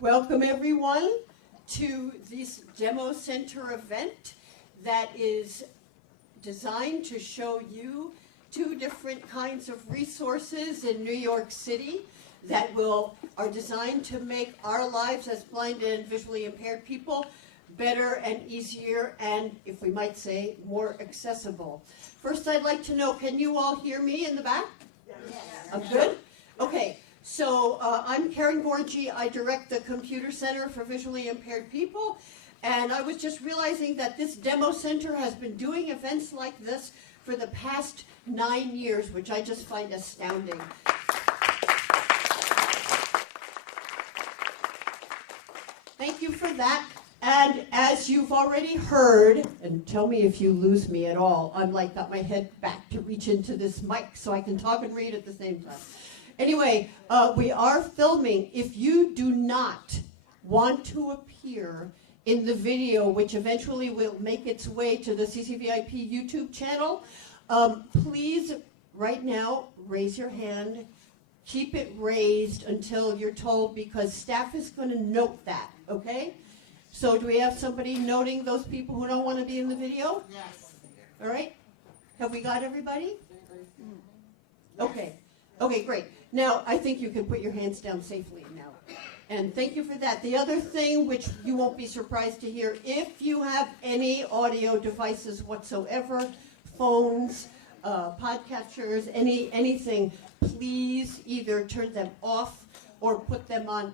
Welcome everyone to this demo center event that is designed to show you two different kinds of resources in New York City that are designed to make our lives as blind and visually impaired people better and easier and, if we might say, more accessible. First, I'd like to know, can you all hear me in the back? Yes. I'm good? Okay. So I'm Karen Gorgie. I direct the Computer Center for Visually Impaired People, and I was just realizing that this demo center has been doing events like this for the past 9 years, which I just find astounding. Thank you for that. And as you've already heard, and tell me if you lose me at all, I'm like got my head back to reach into this mic so I can talk and read at the same time. Anyway, we are filming. If you do not want to appear in the video, which eventually will make its way to the CCVIP YouTube channel, please, right now, raise your hand. Keep it raised until you're told, because staff is going to note that, okay? So do we have somebody noting those people who don't want to be in the video? Yes. All right. Have we got everybody? Okay. Okay, great. Now, I think you can put your hands down safely now. And thank you for that. The other thing, which you won't be surprised to hear, if you have any audio devices whatsoever, phones, podcatchers, anything, please either turn them off or put them on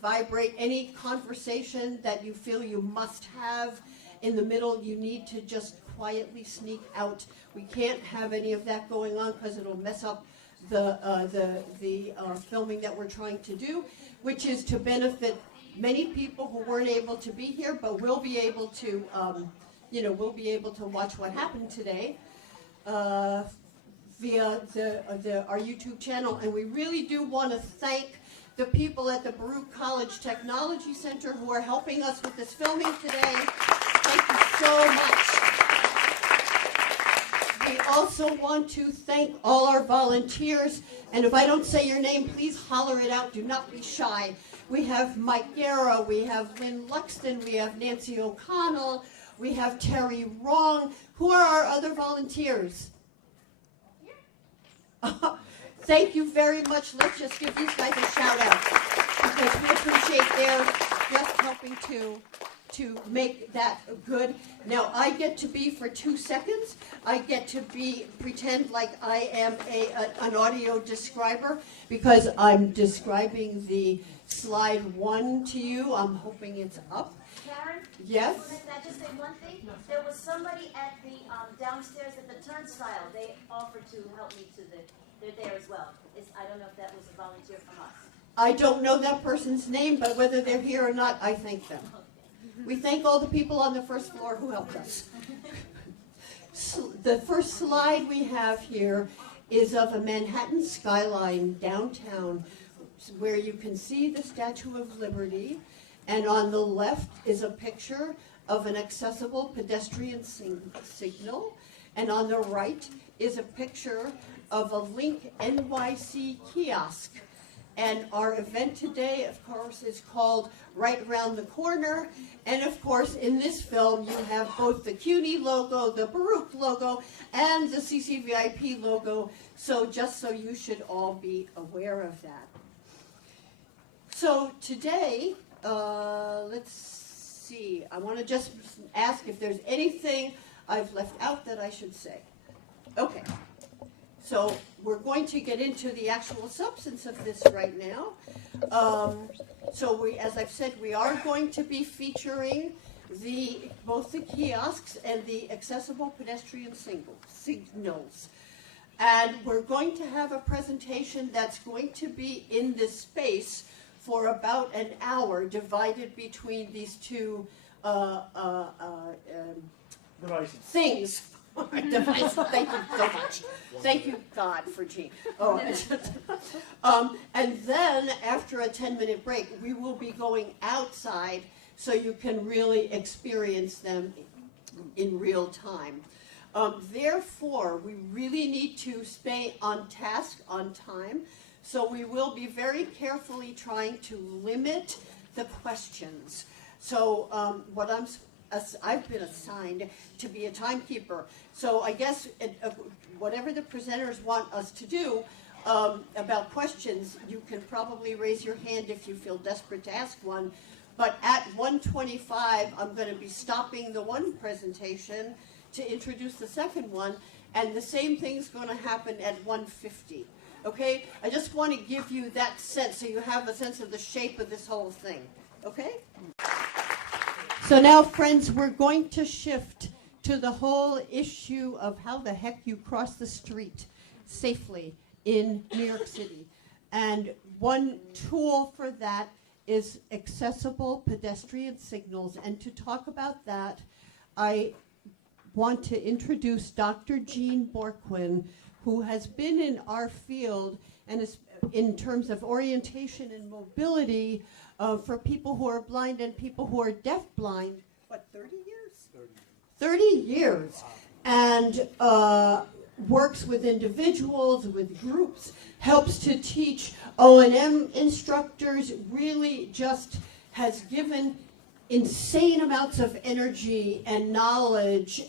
vibrate. Any conversation that you feel you must have in the middle, you need to just quietly sneak out. We can't have any of that going on because it'll mess up the filming that we're trying to do, which is to benefit many people who weren't able to be here, but will be able to, we'll be able to watch what happened today via our YouTube channel. And we really do want to thank the people at the Baruch College Technology Center who are helping us with this filming today. Thank you so much. We also want to thank all our volunteers, and if I don't say your name, please holler it out. Do not be shy. We have Mike Guerra, we have Lynn Luxton, we have Nancy O'Connell, we have Terry Wrong. Who are our other volunteers? Thank you very much. Let's just give these guys a shout out, because we appreciate their just helping to make that good. Now, I get to be, for 2 seconds, I get to pretend like I am an audio describer, because I'm describing the slide 1 to you. I'm hoping it's up. Karen? Yes? Can I just say one thing? There was somebody at the downstairs at the turnstile. They offered to help me they're there as well. I don't know if that was a volunteer from us. I don't know that person's name, but whether they're here or not, I thank them. We thank all the people on the first floor who helped us. The first slide we have here is of a Manhattan skyline downtown, where you can see the Statue of Liberty, and on the left is a picture of an accessible pedestrian signal, and on the right is a picture of a Link NYC kiosk. And our event today, of course, is called Right Around the Corner. And of course, in this film, you have both the CUNY logo, the Baruch logo, and the CCVIP logo. So just so you should all be aware of that. So today, let's see. I want to just ask if there's anything I've left out that I should say. Okay. So we're going to get into the actual substance of this right now. As I've said, we are going to be featuring both the kiosks and the accessible pedestrian signals. And we're going to have a presentation that's going to be in this space for about an hour, divided between these two things. Device. Thank you so much. Thank you, God, for Gene. Oh, and then after a 10-minute break, we will be going outside so you can really experience them in real time. Therefore, we really need to stay on task, on time. So we will be very carefully trying to limit the questions. So I've been assigned to be a timekeeper. So I guess whatever the presenters want us to do about questions, you can probably raise your hand if you feel desperate to ask one. But at 1:25, I'm going to be stopping the one presentation to introduce the second one, and the same thing's going to happen at 1:50. Okay? I just want to give you that sense so you have a sense of the shape of this whole thing. Okay? So now, friends, we're going to shift to the whole issue of how the heck you cross the street safely in New York City. And one tool for that is accessible pedestrian signals. And to talk about that, I want to introduce Dr. Gene Bourquin, who has been in our field and is in terms of orientation and mobility for people who are blind and people who are deaf-blind, what, 30 years? 30 years. And works with individuals, with groups, helps to teach O&M instructors, really just has given insane amounts of energy and knowledge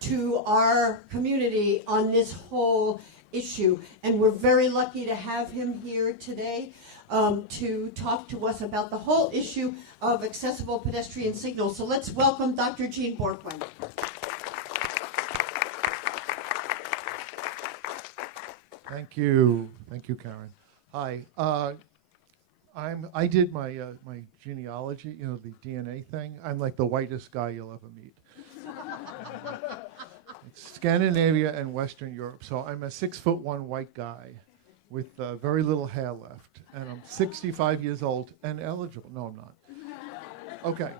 to our community on this whole issue. And we're very lucky to have him here today to talk to us about the whole issue of accessible pedestrian signals. So let's welcome Dr. Gene Bourquin. Thank you, Karen. Hi, I did my my genealogy, the DNA thing. I'm like the whitest guy you'll ever meet. It's Scandinavia and Western Europe, so I'm a 6'1" white guy with very little hair left, and I'm 65 years old and eligible. No, I'm not. Okay,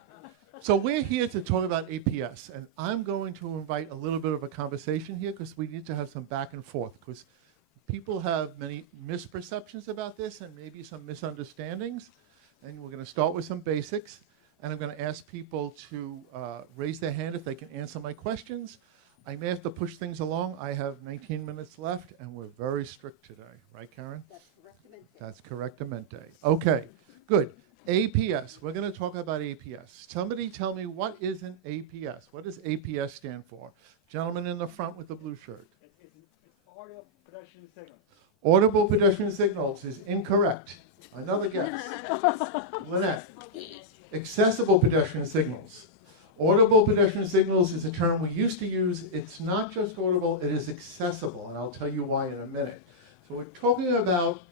so we're here to talk about APS, and I'm going to invite a little bit of a conversation here because we need to have some back and forth because people have many misperceptions about this and maybe some misunderstandings. And we're going to start with some basics. And I'm going to ask people to raise their hand if they can answer my questions. I may have to push things along. I have 19 minutes left, and we're very strict today. Right, Karen? That's correctamente. Okay, good. APS. We're going to talk about APS. Somebody tell me, what is an APS? What does APS stand for? Gentleman in the front with the blue shirt. Audible pedestrian signals. Audible pedestrian signals is incorrect. Another guess. Lynette. Accessible pedestrian signals. Audible pedestrian signals is a term we used to use. It's not just audible, it is accessible, and I'll tell you why in a minute. So we're talking about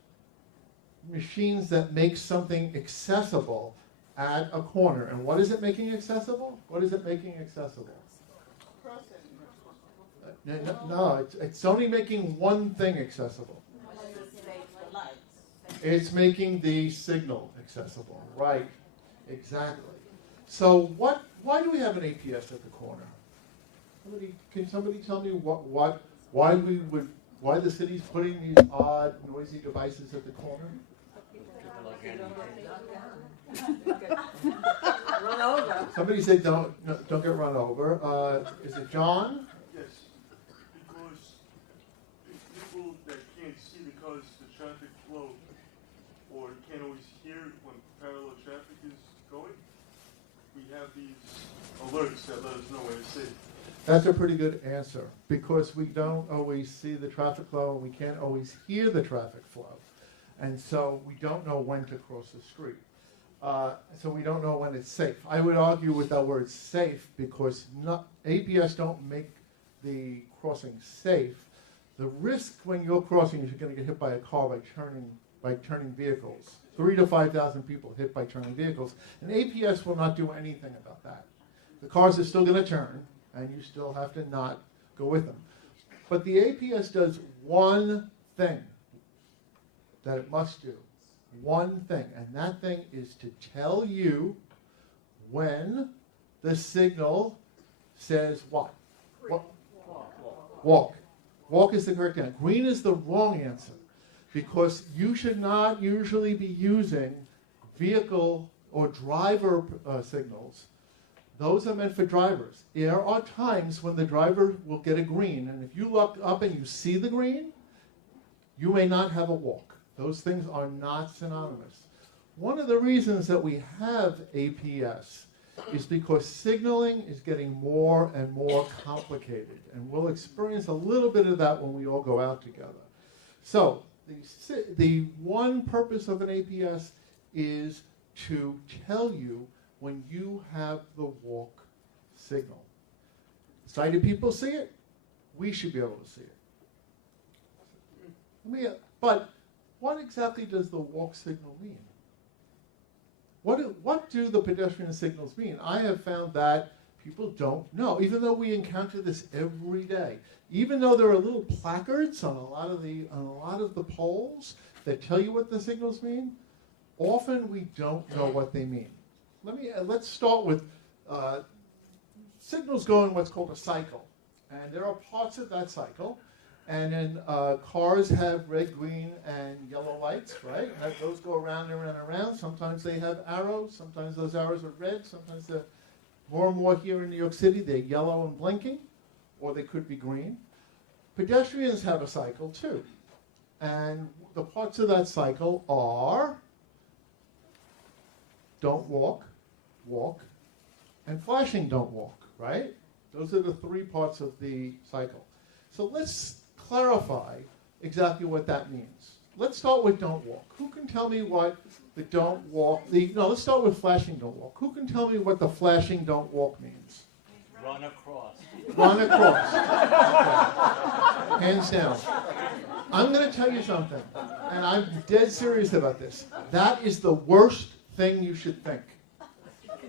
machines that make something accessible at a corner. And what is it making accessible? What is it making accessible? No, it's only making one thing accessible. It's making the signal accessible, right? Exactly. So why do we have an APS at the corner? Can somebody tell me why the city's putting these odd, noisy devices at the corner? Run over. Somebody said don't get run over. Is it John? Yes, because people that can't see because the traffic flow or can't always hear when parallel traffic is going, we have these alerts that let us know when it's safe. That's a pretty good answer because we don't always see the traffic flow and we can't always hear the traffic flow. And so we don't know when to cross the street. So we don't know when it's safe. I would argue with that word safe because APS don't make the crossing safe. The risk when you're crossing is you're going to get hit by a car by turning vehicles. 3,000 to 5,000 people hit by turning vehicles. And APS will not do anything about that. The cars are still going to turn, and you still have to not go with them. But the APS does one thing that it must do. One thing, and that thing is to tell you when the signal says what? Walk. Walk is the correct answer. Green is the wrong answer because you should not usually be using vehicle or driver signals. Those are meant for drivers. There are times when the driver will get a green, and if you look up and you see the green, you may not have a walk. Those things are not synonymous. One of the reasons that we have APS is because signaling is getting more and more complicated. And we'll experience a little bit of that when we all go out together. So the one purpose of an APS is to tell you when you have the walk signal. Sighted people see it. We should be able to see it. But what exactly does the walk signal mean? What do the pedestrian signals mean? I have found that people don't know, even though we encounter this every day. Even though there are little placards on a lot of the poles that tell you what the signals mean, often we don't know what they mean. Let's start with signals go in what's called a cycle, and there are parts of that cycle. And then cars have red, green, and yellow lights, right? Those go around and around and around. Sometimes they have arrows. Sometimes those arrows are red. Sometimes they're more and more here in New York City, they're yellow and blinking, or they could be green. Pedestrians have a cycle too. And the parts of that cycle are don't walk, walk, and flashing don't walk, right? Those are the three parts of the cycle. So let's clarify exactly what that means. Let's start with don't walk. Who can tell me what the don't walk, let's start with flashing don't walk. Who can tell me what the flashing don't walk means? Run across. Run across. Okay. Hands down. I'm going to tell you something, and I'm dead serious about this. That is the worst thing you should think.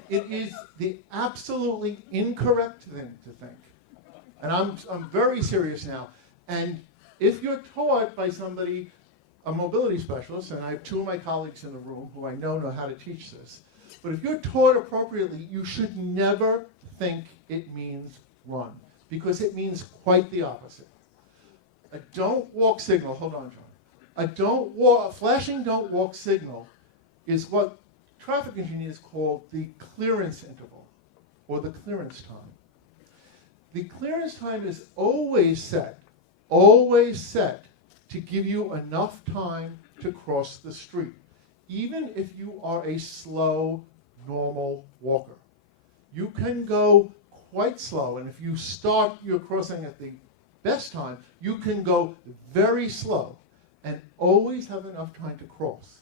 It is the absolutely incorrect thing to think. And I'm very serious now. And if you're taught by somebody, a mobility specialist, and I have two of my colleagues in the room who I know how to teach this, but if you're taught appropriately, you should never think it means run, because it means quite the opposite. A don't walk signal, hold on, John. A flashing don't walk signal is what traffic engineers call the clearance interval, or the clearance time. The clearance time is always set to give you enough time to cross the street, even if you are a slow, normal walker. You can go quite slow, and if you start your crossing at the best time, you can go very slow and always have enough time to cross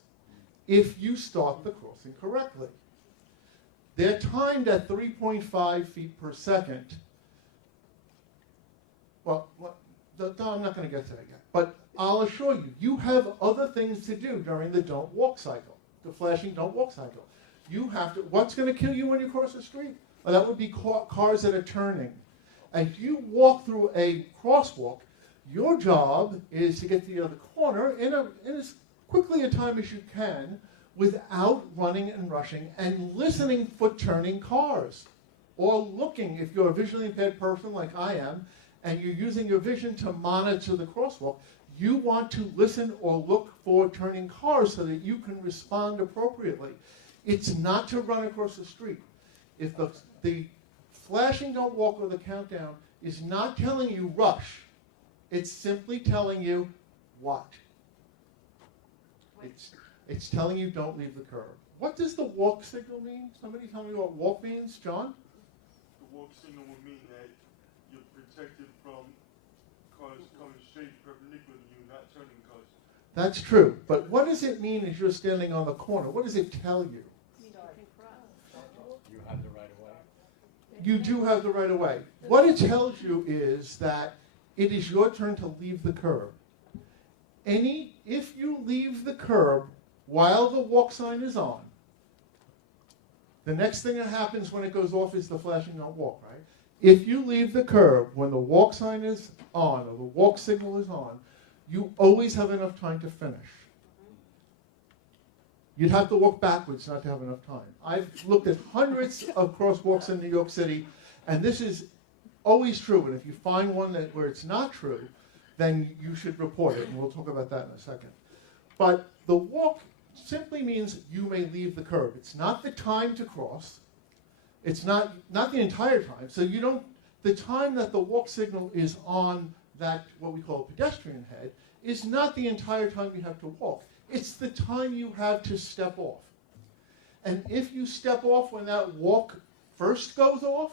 if you start the crossing correctly. They're timed at 3.5 feet per second. Well, I'm not going to get to that yet. But I'll assure you, you have other things to do during the don't walk cycle, the flashing don't walk cycle. You have to, what's going to kill you when you cross the street? Well, that would be cars that are turning. And if you walk through a crosswalk, your job is to get to the other corner in as quickly a time as you can without running and rushing and listening for turning cars. Or looking, if you're a visually impaired person like I am, and you're using your vision to monitor the crosswalk, you want to listen or look for turning cars so that you can respond appropriately. It's not to run across the street. If the flashing don't walk or the countdown is not telling you rush, it's simply telling you what? It's telling you don't leave the curb. What does the walk signal mean? Somebody tell me what walk means, John? The walk signal would mean that you're protected from cars coming straight perpendicular to you, not turning cars. That's true. But what does it mean as you're standing on the corner? What does it tell you? You have the right of way. You do have the right of way. What it tells you is that it is your turn to leave the curb. If you leave the curb while the walk sign is on, the next thing that happens when it goes off is the flashing don't walk, right? If you leave the curb when the walk sign is on or the walk signal is on, you always have enough time to finish. You'd have to walk backwards not to have enough time. I've looked at hundreds of crosswalks in New York City, and this is always true. And if you find one where it's not true, then you should report it, and we'll talk about that in a second. But the walk simply means you may leave the curb. It's not the time to cross. It's not the entire time. So the time that the walk signal is on that, what we call a pedestrian head, is not the entire time you have to walk. It's the time you have to step off. And if you step off when that walk first goes off,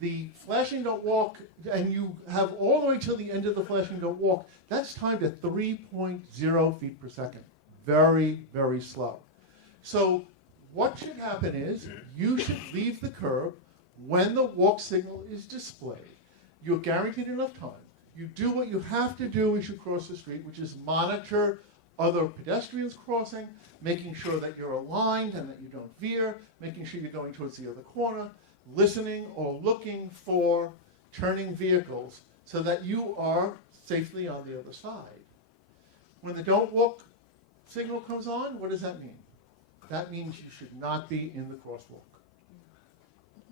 the flashing don't walk, and you have all the way till the end of the flashing don't walk, that's timed at 3.0 feet per second. Very, very slow. So what should happen is you should leave the curb when the walk signal is displayed. You're guaranteed enough time. You do what you have to do as you cross the street, which is monitor other pedestrians crossing, making sure that you're aligned and that you don't veer, making sure you're going towards the other corner, listening or looking for turning vehicles so that you are safely on the other side. When the don't walk signal comes on, what does that mean? That means you should not be in the crosswalk.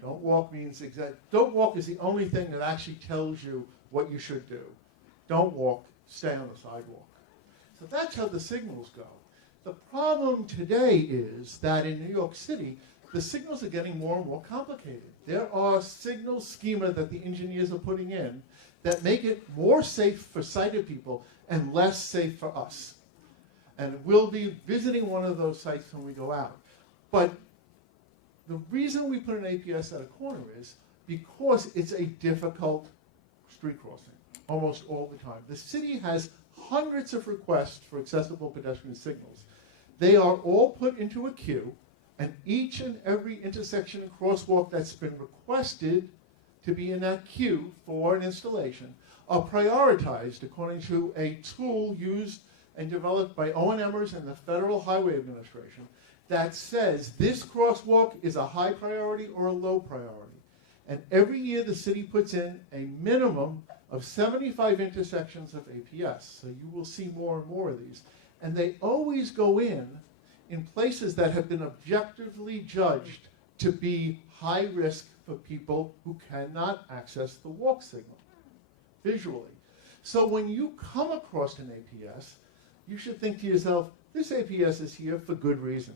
Don't walk means don't walk is the only thing that actually tells you what you should do. Don't walk, stay on the sidewalk. So that's how the signals go. The problem today is that in New York City, the signals are getting more and more complicated. There are signal schema that the engineers are putting in that make it more safe for sighted people and less safe for us. And we'll be visiting one of those sites when we go out. But the reason we put an APS at a corner is because it's a difficult street crossing, almost all the time. The city has hundreds of requests for accessible pedestrian signals. They are all put into a queue, and each and every intersection and crosswalk that's been requested to be in that queue for an installation are prioritized according to a tool used and developed by O&Mers and the Federal Highway Administration that says this crosswalk is a high priority or a low priority. And every year the city puts in a minimum of 75 intersections of APS. So you will see more and more of these. And they always go in places that have been objectively judged to be high risk for people who cannot access the walk signal visually. So when you come across an APS, you should think to yourself, this APS is here for good reason.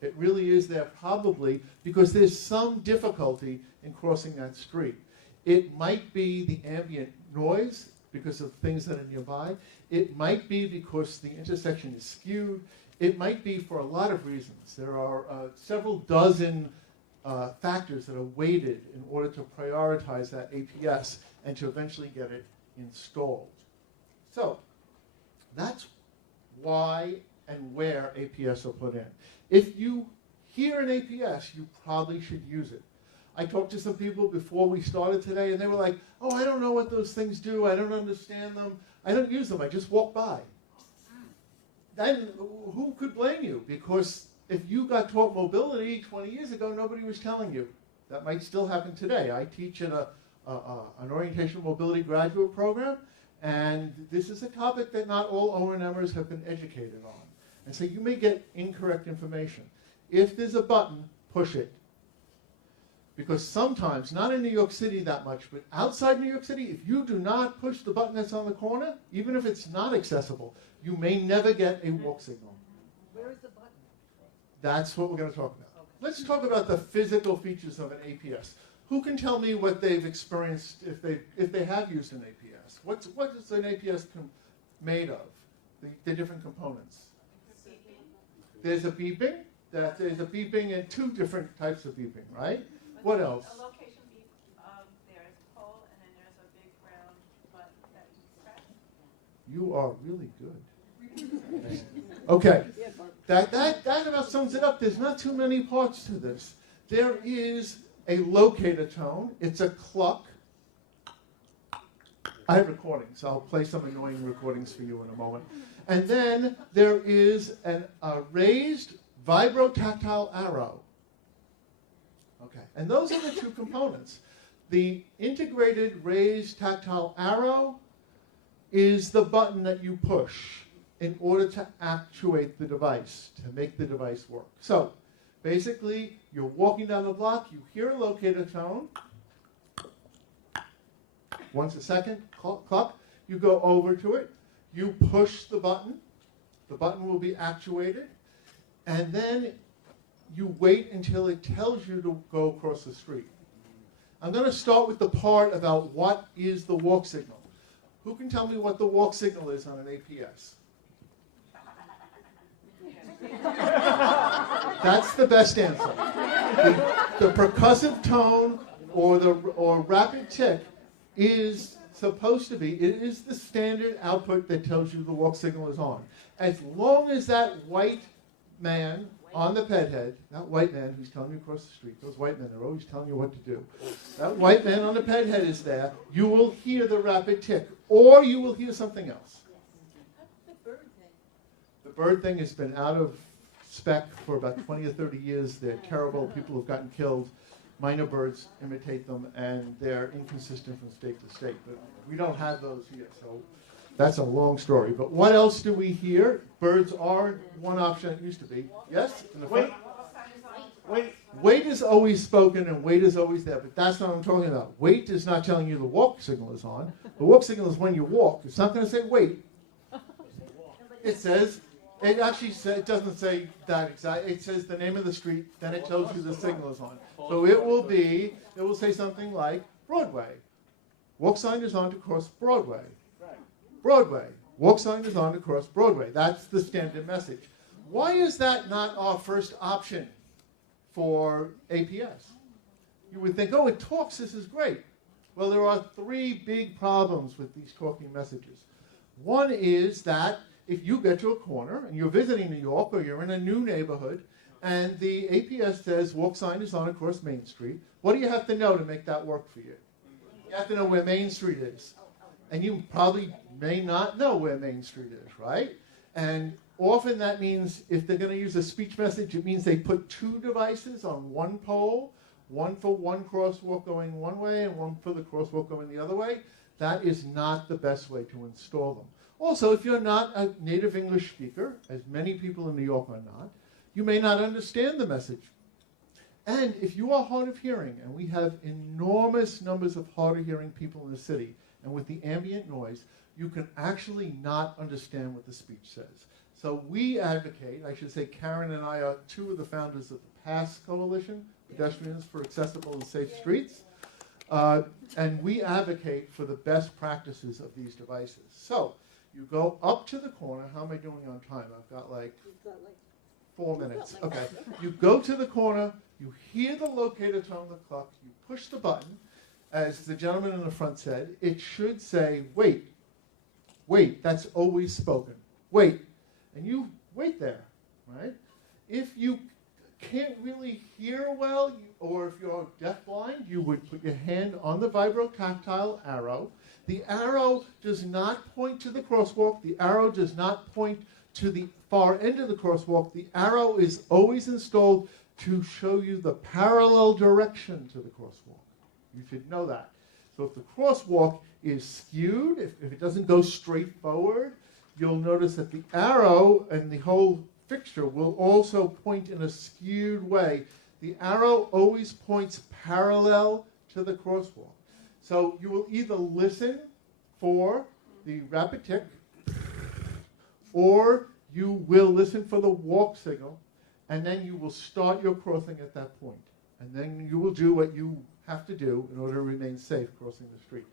It really is there probably because there's some difficulty in crossing that street. It might be the ambient noise because of things that are nearby. It might be because the intersection is skewed. It might be for a lot of reasons. There are several dozen factors that are weighted in order to prioritize that APS and to eventually get it installed. So that's why and where APS are put in. If you hear an APS, you probably should use it. I talked to some people before we started today, and they were like, oh, I don't know what those things do. I don't understand them. I don't use them. I just walk by. Then who could blame you? Because if you got taught mobility 20 years ago, nobody was telling you. That might still happen today. I teach in an orientation mobility graduate program, and this is a topic that not all O&Mers have been educated on. And so you may get incorrect information. If there's a button, push it. Because sometimes, not in New York City that much, but outside New York City, if you do not push the button that's on the corner, even if it's not accessible, you may never get a walk signal. Where is the button? That's what we're going to talk about. Okay. Let's talk about the physical features of an APS. Who can tell me what they've experienced if they have used an APS? What is an APS made of? The different components. There's a beeping. There's a beeping and two different types of beeping, right? What else? A location beep. There's a pole, and then there's a big round button that you press. You are really good. Okay. That about sums it up. There's not too many parts to this. There is a locator tone. It's a cluck. I have recordings. I'll play some annoying recordings for you in a moment. And then there is a raised vibrotactile arrow. Okay, and those are the two components. The integrated raised tactile arrow is the button that you push in order to actuate the device, to make the device work. So basically, you're walking down the block, you hear a locator tone. Once a second, cluck, you go over to it, you push the button will be actuated, and then you wait until it tells you to go across the street. I'm going to start with the part about what is the walk signal. Who can tell me what the walk signal is on an APS? That's the best answer. The percussive tone or rapid tick is supposed to be, it is the standard output that tells you the walk signal is on. As long as that white man on the ped head, that white man who's telling you across the street, those white men are always telling you what to do. That white man on the ped head is there, you will hear the rapid tick, or you will hear something else. The bird thing has been out of spec for about 20 or 30 years. They're terrible. People have gotten killed. Minor birds imitate them, and they're inconsistent from state to state. But we don't have those here, so that's a long story. But what else do we hear? Birds are one option it used to be. Yes? In the front? Wait. Wait is always spoken, and wait is always there, but that's not what I'm talking about. Wait is not telling you the walk signal is on. The walk signal is when you walk. It's not going to say wait. It says, it actually it doesn't say that exactly. It says the name of the street, then it tells you the signal is on. So it will say something like Broadway. Walk sign is on to cross Broadway. Broadway. Walk sign is on to cross Broadway. That's the standard message. Why is that not our first option for APS? You would think, oh, it talks, this is great. Well, there are three big problems with these talking messages. One is that if you get to a corner and you're visiting New York or you're in a new neighborhood and the APS says walk sign is on across Main Street, what do you have to know to make that work for you? You have to know where Main Street is. And you probably may not know where Main Street is, right? And often that means if they're going to use a speech message, it means they put two devices on one pole, one for one crosswalk going one way and one for the crosswalk going the other way. That is not the best way to install them. Also, if you're not a native English speaker, as many people in New York are not, you may not understand the message. And if you are hard of hearing, and we have enormous numbers of hard of hearing people in the city, and with the ambient noise, you can actually not understand what the speech says. So we advocate, I should say Karen and I are two of the founders of the PASS Coalition, Pedestrians for Accessible and Safe Streets. And we advocate for the best practices of these devices. So you go up to the corner. How am I doing on time? I've got like 4 minutes. Okay. You go to the corner. You hear the locator tone the clock. You push the button. As the gentleman in the front said, it should say, wait. Wait. That's always spoken. Wait. And you wait there, right? If you can't really hear well, or if you're deafblind, you would put your hand on the vibrotactile arrow. The arrow does not point to the crosswalk. The arrow does not point to the far end of the crosswalk. The arrow is always installed to show you the parallel direction to the crosswalk. You should know that. So if the crosswalk is skewed, if it doesn't go straight forward, you'll notice that the arrow and the whole fixture will also point in a skewed way. The arrow always points parallel to the crosswalk. So you will either listen for the rapid tick, or you will listen for the walk signal, and then you will start your crossing at that point. And then you will do what you have to do in order to remain safe crossing the street.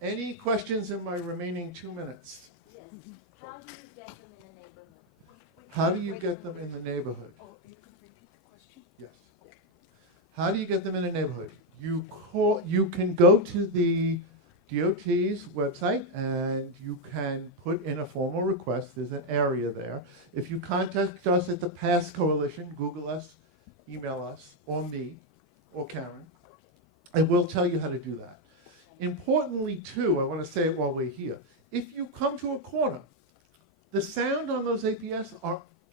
Any questions in my remaining 2 minutes? Yes. How do you get them in a neighborhood? How do you get them in the neighborhood? Oh, you could repeat the question? Yes. How do you get them in a neighborhood? You can go to the DOT's website and you can put in a formal request. There's an area there. If you contact us at the PASS Coalition, Google us, email us, or me, or Karen, I will tell you how to do that. Importantly, too, I want to say it while we're here. If you come to a corner, the sound on those APS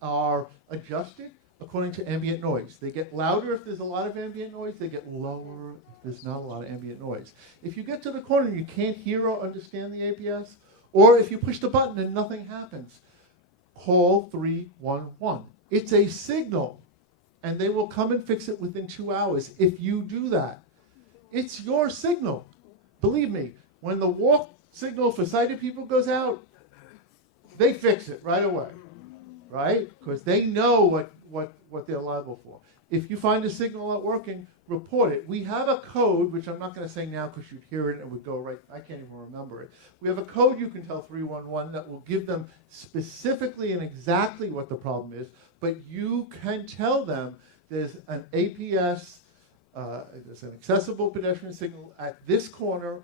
are adjusted according to ambient noise. They get louder if there's a lot of ambient noise. They get lower if there's not a lot of ambient noise. If you get to the corner and you can't hear or understand the APS, or if you push the button and nothing happens, call 311. It's a signal, and they will come and fix it within 2 hours if you do that. It's your signal. Believe me, when the walk signal for sighted people goes out, they fix it right away, right? Because they know what they're liable for. If you find a signal not working, report it. We have a code, which I'm not going to say now because you'd hear it and it would go right. I can't even remember it. We have a code you can tell 311 that will give them specifically and exactly what the problem is, but you can tell them there's an APS, there's an accessible pedestrian signal at this corner,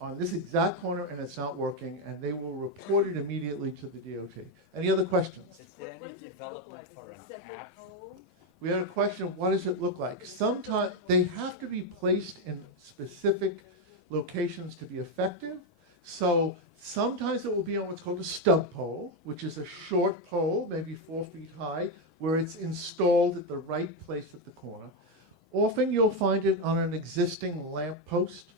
on this exact corner, and it's not working, and they will report it immediately to the DOT. Any other questions? Is there any development for an app? We had a question of what does it look like? Sometimes they have to be placed in specific locations to be effective. So sometimes it will be on what's called a stub pole, which is a short pole, maybe 4 feet high, where it's installed at the right place at the corner. Often you'll find it on an existing lamp post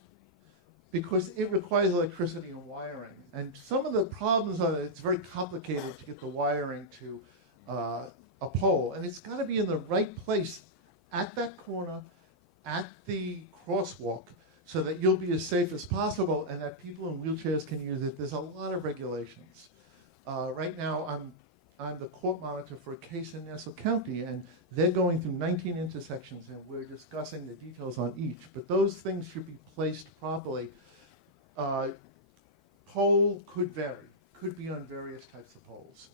because it requires electricity and wiring. And some of the problems are that it's very complicated to get the wiring to a pole, and it's got to be in the right place at that corner, at the crosswalk, so that you'll be as safe as possible and that people in wheelchairs can use it. There's a lot of regulations. Right now, I'm the court monitor for a case in Nassau County, and they're going through 19 intersections, and we're discussing the details on each. But those things should be placed properly. Pole could vary, could be on various types of poles.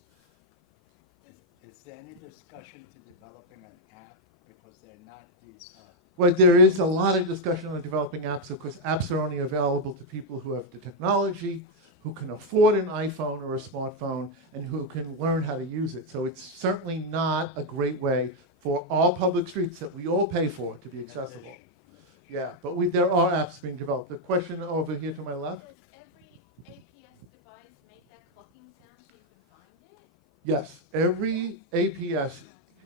Is there any discussion to developing an app because they're not these? Well, there is a lot of discussion on developing apps. Of course, apps are only available to people who have the technology, who can afford an iPhone or a smartphone, and who can learn how to use it. So it's certainly not a great way for all public streets that we all pay for to be accessible. Yeah, but there are apps being developed. The question over here to my left? Does every APS device make that clucking sound so you can find it? Yes, every APS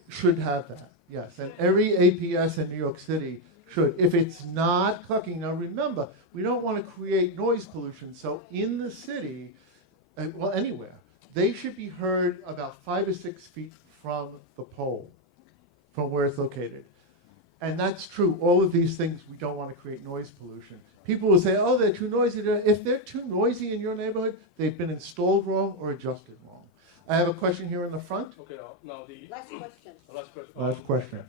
should have that. Yes, and every APS in New York City should. If it's not clucking, now remember, we don't want to create noise pollution. So in the city, well, anywhere, they should be heard about 5 or 6 feet from the pole, from where it's located. And that's true. All of these things, we don't want to create noise pollution. People will say, oh, they're too noisy. If they're too noisy in your neighborhood, they've been installed wrong or adjusted wrong. I have a question here in the front. Okay, now the Last question. last question. Last question.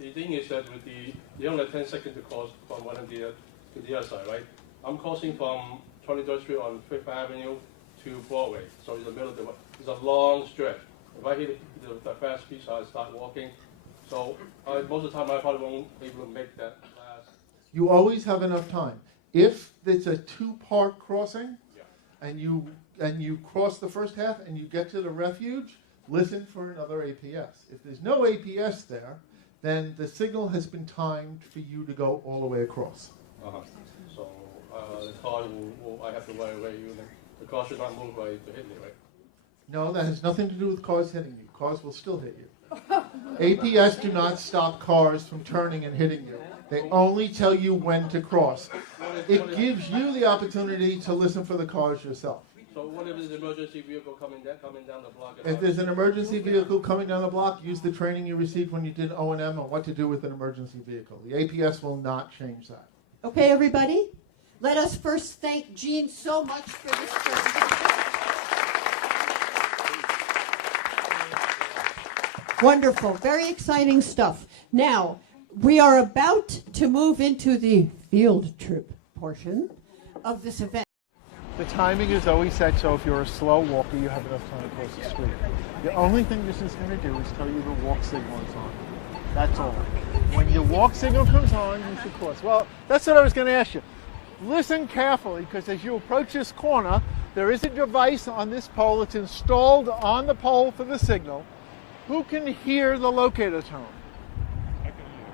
The thing is that with the only 10 seconds to cross from one end to the other side, right? I'm crossing from 23rd Street on 5th Avenue to Broadway, so it's the middle of the, it's a long stretch. If I hit the fast speed, I start walking. So most of the time, I probably won't be able to make that last. You always have enough time. If it's a two-part crossing, Yeah. and you cross the first half and you get to the refuge, listen for another APS. If there's no APS there, then the signal has been timed for you to go all the way across. So the car I have to right away. The car should not move right to hit me, right? No, that has nothing to do with cars hitting you. Cars will still hit you. APS do not stop cars from turning and hitting you. They only tell you when to cross. It gives you the opportunity to listen for the cars yourself. So what if there's an emergency vehicle coming down the block? If there's an emergency vehicle coming down the block, use the training you received when you did O&M on what to do with an emergency vehicle. The APS will not change that. Okay, everybody? Let us first thank Gene so much for this presentation. Wonderful, very exciting stuff. Now, we are about to move into the field trip portion of this event. The timing is always set, so if you're a slow walker, you have enough time to cross the street. The only thing this is going to do is tell you the walk signal is on. That's all. When your walk signal comes on, you should cross. Well, that's what I was going to ask you. Listen carefully, because as you approach this corner, there is a device on this pole. It's installed on the pole for the signal. Who can hear the locator tone? I can hear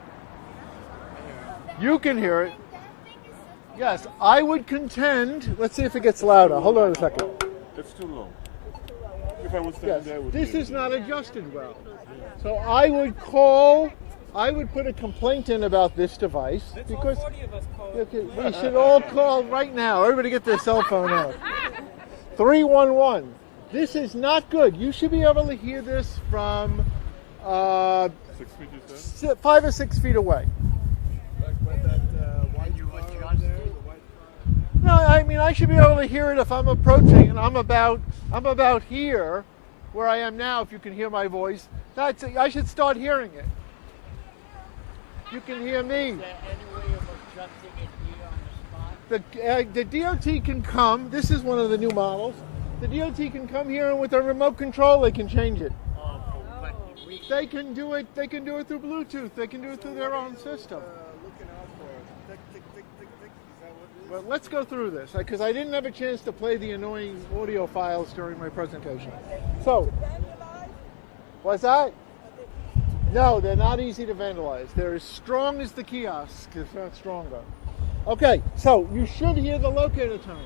it. You can hear it. Yes, I would contend. Let's see if it gets louder. Hold on a second. It's too low. If I was standing Yes, there, I would this hear is it. not adjusted well. So I would put a complaint in about this device because okay, we should all call right now. Everybody get their cell phone out. 311. This is not good. You should be able to hear this from 6 feet, you said? 5 or 6 feet away. No, I mean I should be able to hear it if I'm approaching, and I'm about here, where I am now. If you can hear my voice, I should start hearing it. you can hear me. Is there any way of adjusting it here on the spot? The DOT can come. This is one of the new models. The DOT can come here and with a remote control they can change it. But we They can do it. They can do it through Bluetooth. They can do it through their own system. Looking out for tick, tick, tick, tick, tick. Is that what it is? Well, let's go through this because I didn't have a chance to play the annoying audio files during my presentation. So, what's that? No, they're not easy to vandalize. They're as strong as the kiosk, if not stronger. Okay, so you should hear the locator tone.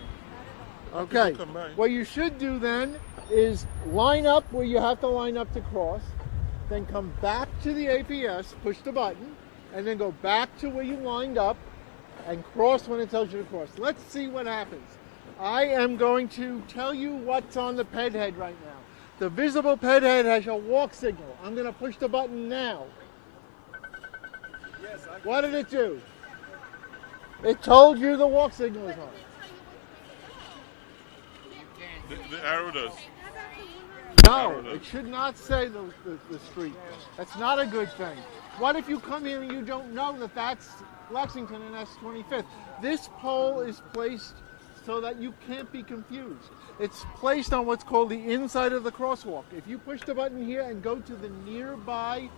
Okay, what you should do then is line up where you have to line up to cross, then come back to the APS, push the button, and then go back to where you lined up and cross when it tells you to cross. Let's see what happens. I am going to tell you what's on the ped head right now. The visible ped head has a walk signal. I'm going to push the button now. Yes, What did it do? It told you the walk signal is on. the arrow does. No, it should not say the street. That's not a good thing. What if you come here and you don't know that that's Lexington and that's 25th? This pole is placed so that you can't be confused. It's placed on what's called the inside of the crosswalk. If you push the button here and go to the nearby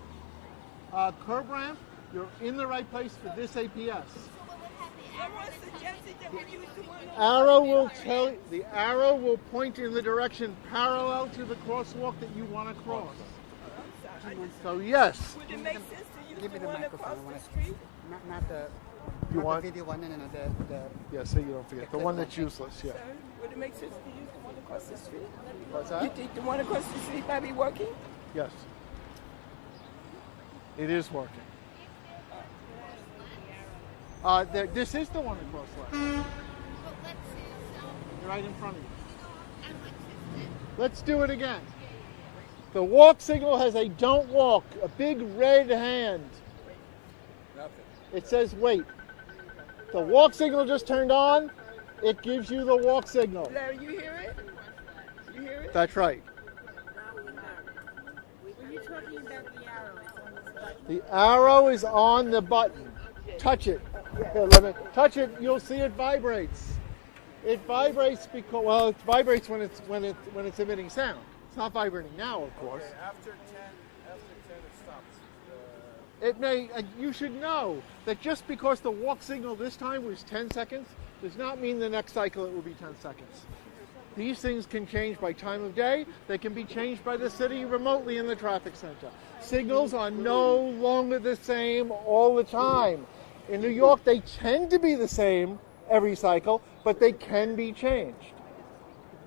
curb ramp, you're in the right place for this APS. The arrow will point in the direction parallel to the crosswalk that you want to cross. So yes, Would it make sense to use give me the the one microphone. across I want the to street? not the you not want the video one. No, the yeah, so you don't forget the one that's useless. Yeah. Sir, would it make sense to use the one across the street? What's You that? think the one across the street might be working? Yes. It is working. This is the one across left. But let's say, Right in front of you. Let's do it again. The walk signal has a don't walk, a big red hand. It says wait. The walk signal just turned on. It gives you the walk signal. Larry, you hear it? You hear it? That's right. Were you talking about the arrow? The arrow is on the button. Touch it. Here, let me touch it. You'll see it vibrates. It vibrates because it vibrates when it's emitting sound. It's not vibrating now, of course. After 10, it stops. It may. You should know that just because the walk signal this time was 10 seconds does not mean the next cycle it will be 10 seconds. These things can change by time of day. They can be changed by the city remotely in the traffic center. Signals are no longer the same all the time. In New York, they tend to be the same every cycle, but they can be changed.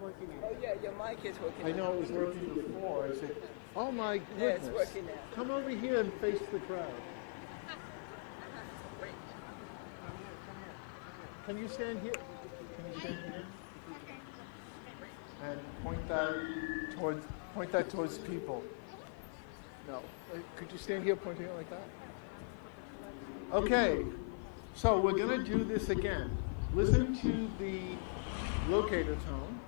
Oh yeah, your mic is working. I know it was working before. I said, oh my Yeah, goodness. it's working now. Come over here and face the crowd. Can you stand here? Can you stand here? And point that towards people. No. Could you stand here pointing it like that? Okay. So we're going to do this again. Listen to the locator tone.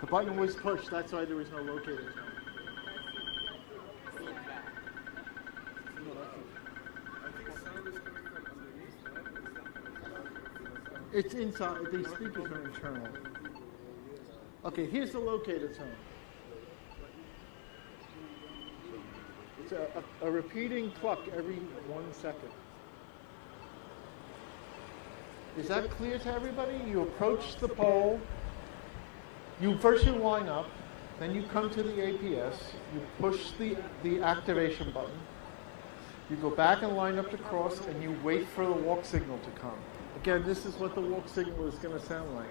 The button was pushed, that's why there was no locator tone. It's inside, these speakers are internal. Okay, here's the locator tone. It's a repeating cluck every 1 second. Is that clear to everybody? You approach the pole. First you line up, then you come to the APS, you push the activation button, you go back and line up to cross, and you wait for the walk signal to come. Again, this is what the walk signal is going to sound like.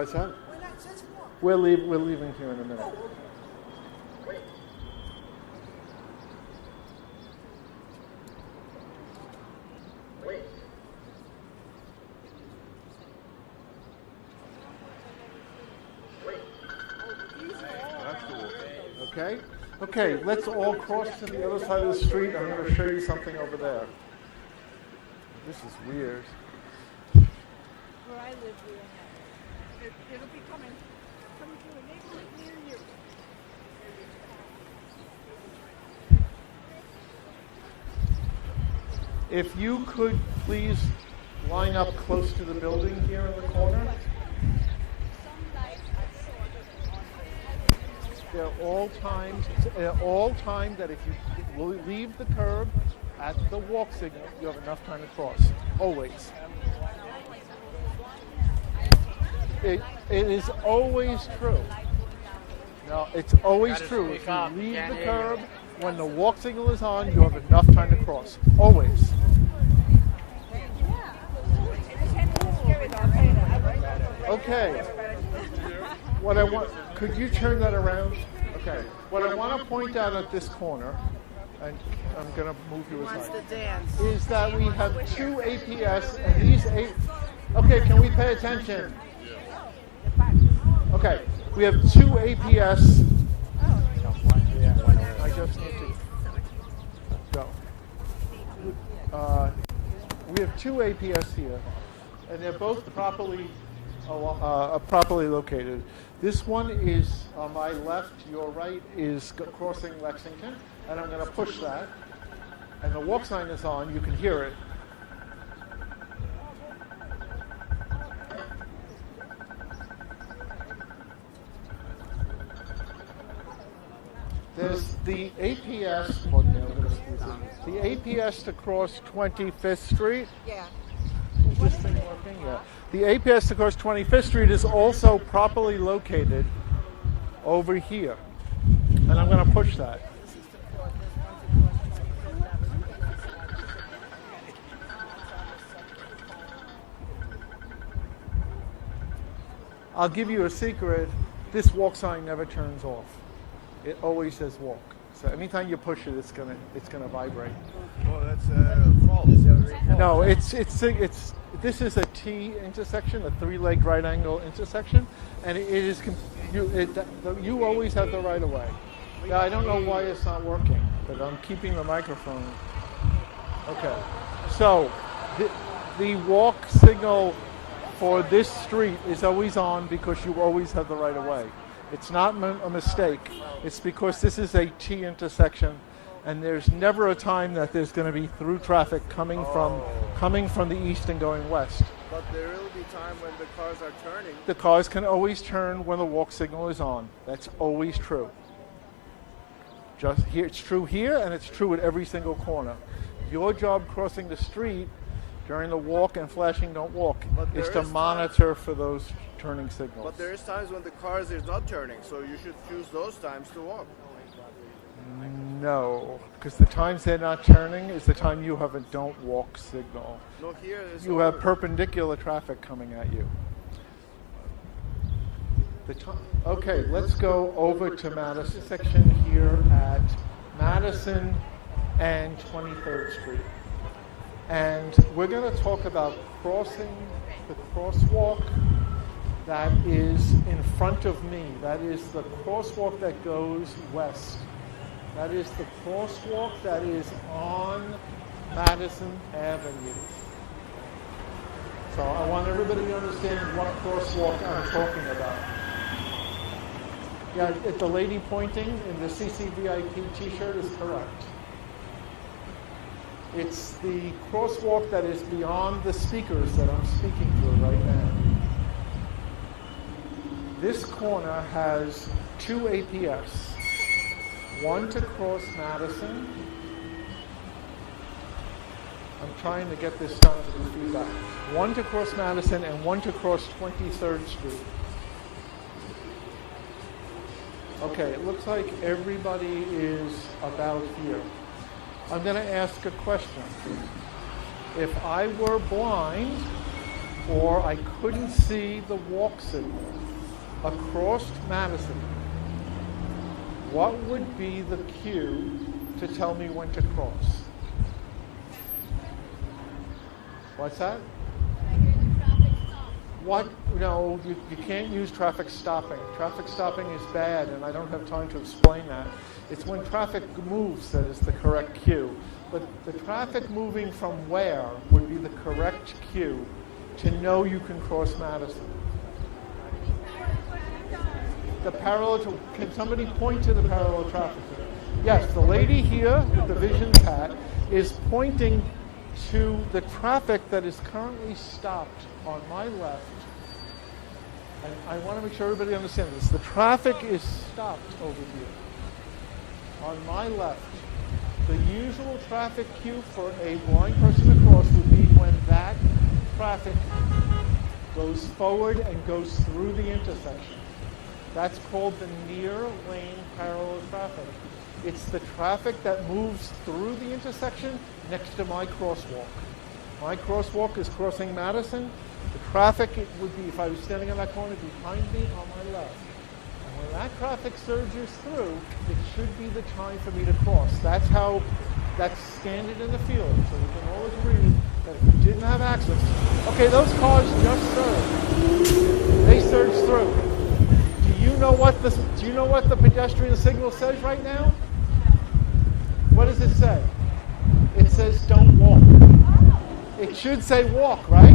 What's that? We're leaving here in a minute. Okay? Okay, let's all cross to the other side of the street. I'm going to show you something over there. This is weird. Where I live, it'll be coming to a neighborhood near you. If you could please line up close to the building here in the corner. There are all times that if you leave the curb at the walk signal, you have enough time to cross. Always. It is always true. No, it's always true. If you leave the curb when the walk signal is on, you have enough time to cross. Always. Okay. What I want, could you turn that around? Okay. What I want to point out at this corner, and I'm going to move you aside, is that we have two APS, and these okay, can we pay attention? Okay, we have two APS. I just need to go. We have two APS here, and they're both properly located. This one is on my left, your right is crossing Lexington, and I'm going to push that, and the walk sign is on, you can hear it. There's the APS, the APS to cross 25th Street. Yeah. Is this thing working? Yeah. The APS to cross 25th Street is also properly located over here. And I'm going to push that. I'll give you a secret. This walk sign never turns off. It always says walk. So anytime you push it, it's gonna vibrate. Well, that's false. No, it's this is a T intersection, a three-leg right angle intersection, and it is you always have the right of way. Yeah, I don't know why it's not working, but I'm keeping the microphone. Okay, so the walk signal for this street is always on because you always have the right of way. It's not a mistake. It's because this is a T intersection, and there's never a time that there's going to be through traffic coming from the east and going west. But there will be time when the cars are turning. The cars can always turn when the walk signal is on. That's always true. Just here, it's true here, and it's true at every single corner. Your job crossing the street during the walk and flashing don't walk is to monitor for those turning signals. But there is times when the cars is not turning, so you should choose those times to walk. No, because the times they're not turning is the time you have a don't walk signal. No, here is you have perpendicular traffic coming at you. Okay, let's go over to Madison section here at Madison and 23rd Street. And we're going to talk about crossing the crosswalk that is in front of me. That is the crosswalk that goes west. That is the crosswalk that is on Madison Avenue. So I want everybody to understand what crosswalk I'm talking about. Yeah, the lady pointing in the CCVIP t-shirt is correct. It's the crosswalk that is beyond the speakers that I'm speaking through right now. This corner has two APS. One to cross Madison. I'm trying to get this down to the feedback. One to cross Madison and one to cross 23rd Street. Okay, it looks like everybody is about here. I'm going to ask a question. If I were blind or I couldn't see the walk signal across Madison, what would be the cue to tell me when to cross? What's that? What? No, you can't use traffic stopping. Traffic stopping is bad, and I don't have time to explain that. It's when traffic moves that is the correct cue. But the traffic moving from where would be the correct cue to know you can cross Madison. The parallel, can somebody point to the parallel traffic? Yes, the lady here with the visions hat is pointing to the traffic that is currently stopped on my left. And I want to make sure everybody understands this. The traffic is stopped over here on my left. The usual traffic cue for a blind person to cross would be when that traffic goes forward and goes through the intersection. That's called the near lane parallel traffic. It's the traffic that moves through the intersection next to my crosswalk. My crosswalk is crossing Madison. The traffic would be, if I was standing in that corner, behind me on my left. And when that traffic surges through, it should be the time for me to cross. That's standard in the field. So we can all agree that if you didn't have access, okay, those cars just surged. They surged through. Do you know what the pedestrian signal says right now? What does it say? It says don't walk. It should say walk, right?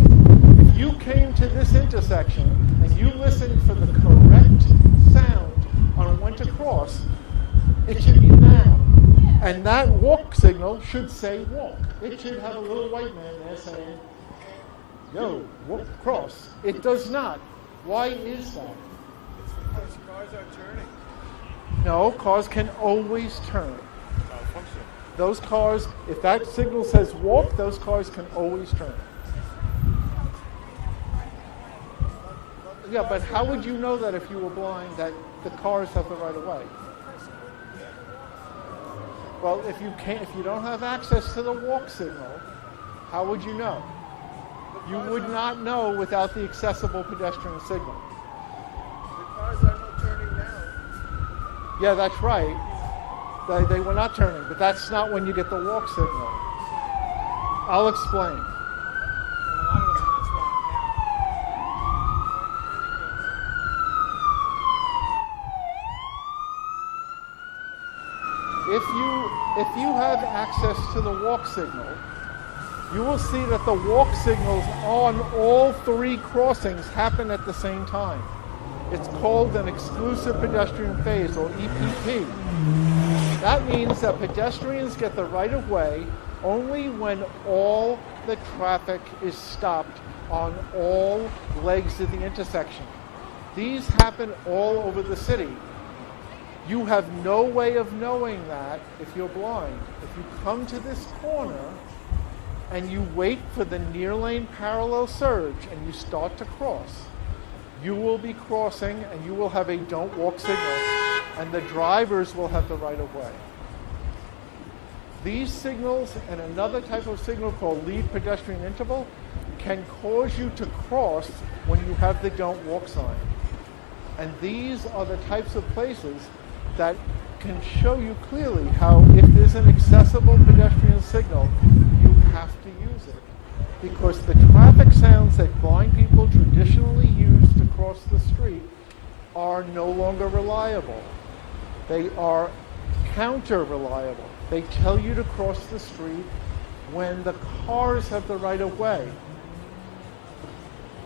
If you came to this intersection and you listened for the correct sound on when to cross, it should be now. And that walk signal should say walk. It should have a little white man there saying, yo, walk, cross. It does not. Why is that? It's because cars are turning. No, cars can always turn. Malfunction. Those cars, if that signal says walk, those cars can always turn. Yeah, but how would you know that if you were blind that the cars have the right of way? Well, if you don't have access to the walk signal, how would you know? You would not know without the accessible pedestrian signal. The cars are not turning now. Yeah, that's right. They were not turning, but that's not when you get the walk signal. I'll explain. If you have access to the walk signal, you will see that the walk signals on all three crossings happen at the same time. It's called an exclusive pedestrian phase, or EPP. That means that pedestrians get the right of way only when all the traffic is stopped on all legs of the intersection. These happen all over the city. You have no way of knowing that if you're blind. If you come to this corner and you wait for the near lane parallel surge and you start to cross, you will be crossing and you will have a don't walk signal, and the drivers will have the right of way. These signals and another type of signal called lead pedestrian interval can cause you to cross when you have the don't walk sign. And these are the types of places that can show you clearly how, if there's an accessible pedestrian signal, you have to use it. Because the traffic sounds that blind people traditionally use to cross the street are no longer reliable. They are counter-reliable. They tell you to cross the street when the cars have the right of way.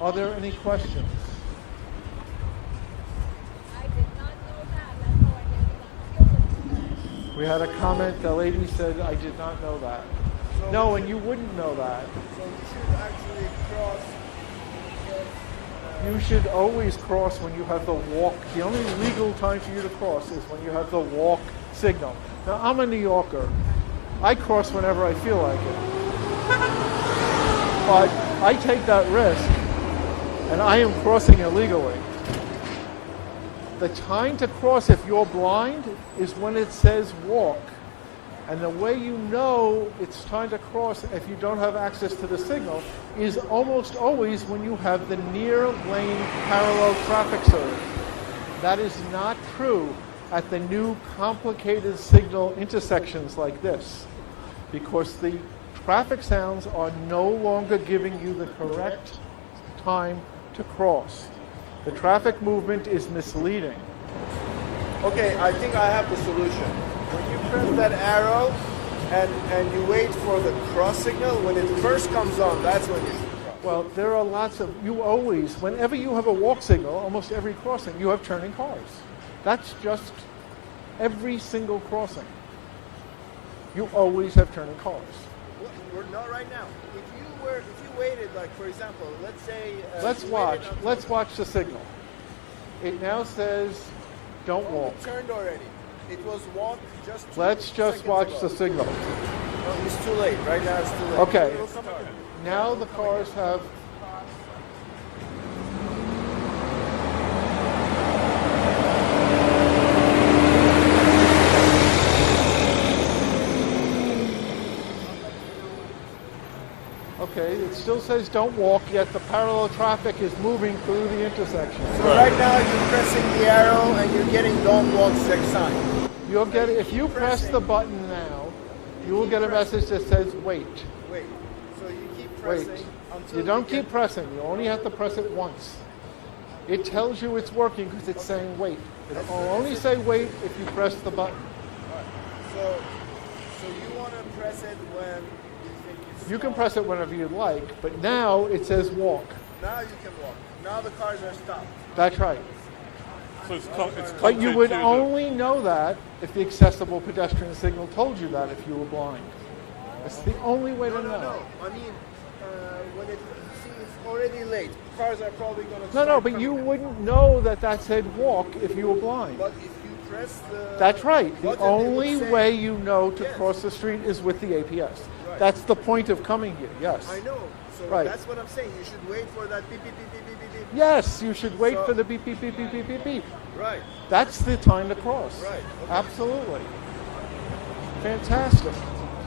Are there any questions? We had a comment, the lady said, I did not know that. So No, and you wouldn't know that. So we should actually cross. You should always cross when you have the walk. The only legal time for you to cross is when you have the walk signal. Now, I'm a New Yorker. I cross whenever I feel like it. But I take that risk, and I am crossing illegally. The time to cross if you're blind is when it says walk. And the way you know it's time to cross if you don't have access to the signal is almost always when you have the near lane parallel traffic surge. That is not true at the new complicated signal intersections like this, because the traffic sounds are no longer giving you the correct time to cross. The traffic movement is misleading. Okay, I think I have the solution. When you press that arrow and you wait for the cross signal, when it first comes on, that's when you should cross. Well, there are lots of, you always, whenever you have a walk signal, almost every crossing, you have turning cars. That's just every single crossing. You always have turning cars. We're not right now. If you waited, like for example, let's say Let's watch the signal. It now says don't walk. It turned already. It was walk just. Let's just watch the signal. No, it's too late. Right now it's too late. Okay. Now the cars have. Okay, it still says don't walk, yet the parallel traffic is moving through the intersection. So right now you're pressing the arrow and you're getting don't walk sign. You'll get, if you press the button now, you will get a message that says wait. Wait. So you keep pressing Wait. until You don't keep pressing. You only have to press it once. It tells you it's working because it's saying wait. It'll only say wait if you press the button. So you want to press it when you think it's You can small. press it whenever you like, but now it says walk. Now you can walk. Now the cars are stopped. That's right. So it's But you would only know that if the accessible pedestrian signal told you that if you were blind. That's the only way to know. No. I mean, when it see it's already late, cars are probably going to. No, but you wouldn't know that that said walk if you were blind. But if you press the. That's right. The button, it would only say- way you know to Yes. cross the street is with the APS. Right. That's the point of coming here, yes. I know. So Right. that's what I'm saying. You should wait for that beep beep beep beep beep beep. Yes, you should wait So- for the beep, beep, beep, beep, beep, beep, beep. Right. That's the time to cross. Right, okay. Absolutely. Fantastic.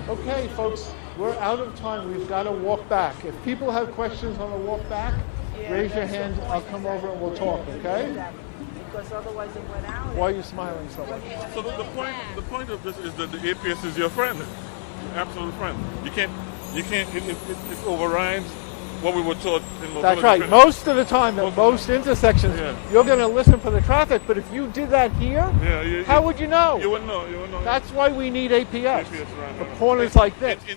Okay, folks, we're out of time. We've got to walk back. If people have questions on the walk back, raise your hand. I'll come over and we'll talk, okay? Because otherwise it went out. Why are you smiling so much? So the point of this is that the APS is your friend, your absolute friend. You can't. It overrides what we were taught in mobility. That's right. Most of the time, at most intersections, Yeah. you're going to listen for the traffic, but if you did that here, how would you know? You wouldn't know. You wouldn't know. That's why we need APS. APS, right, For right. corners like this. In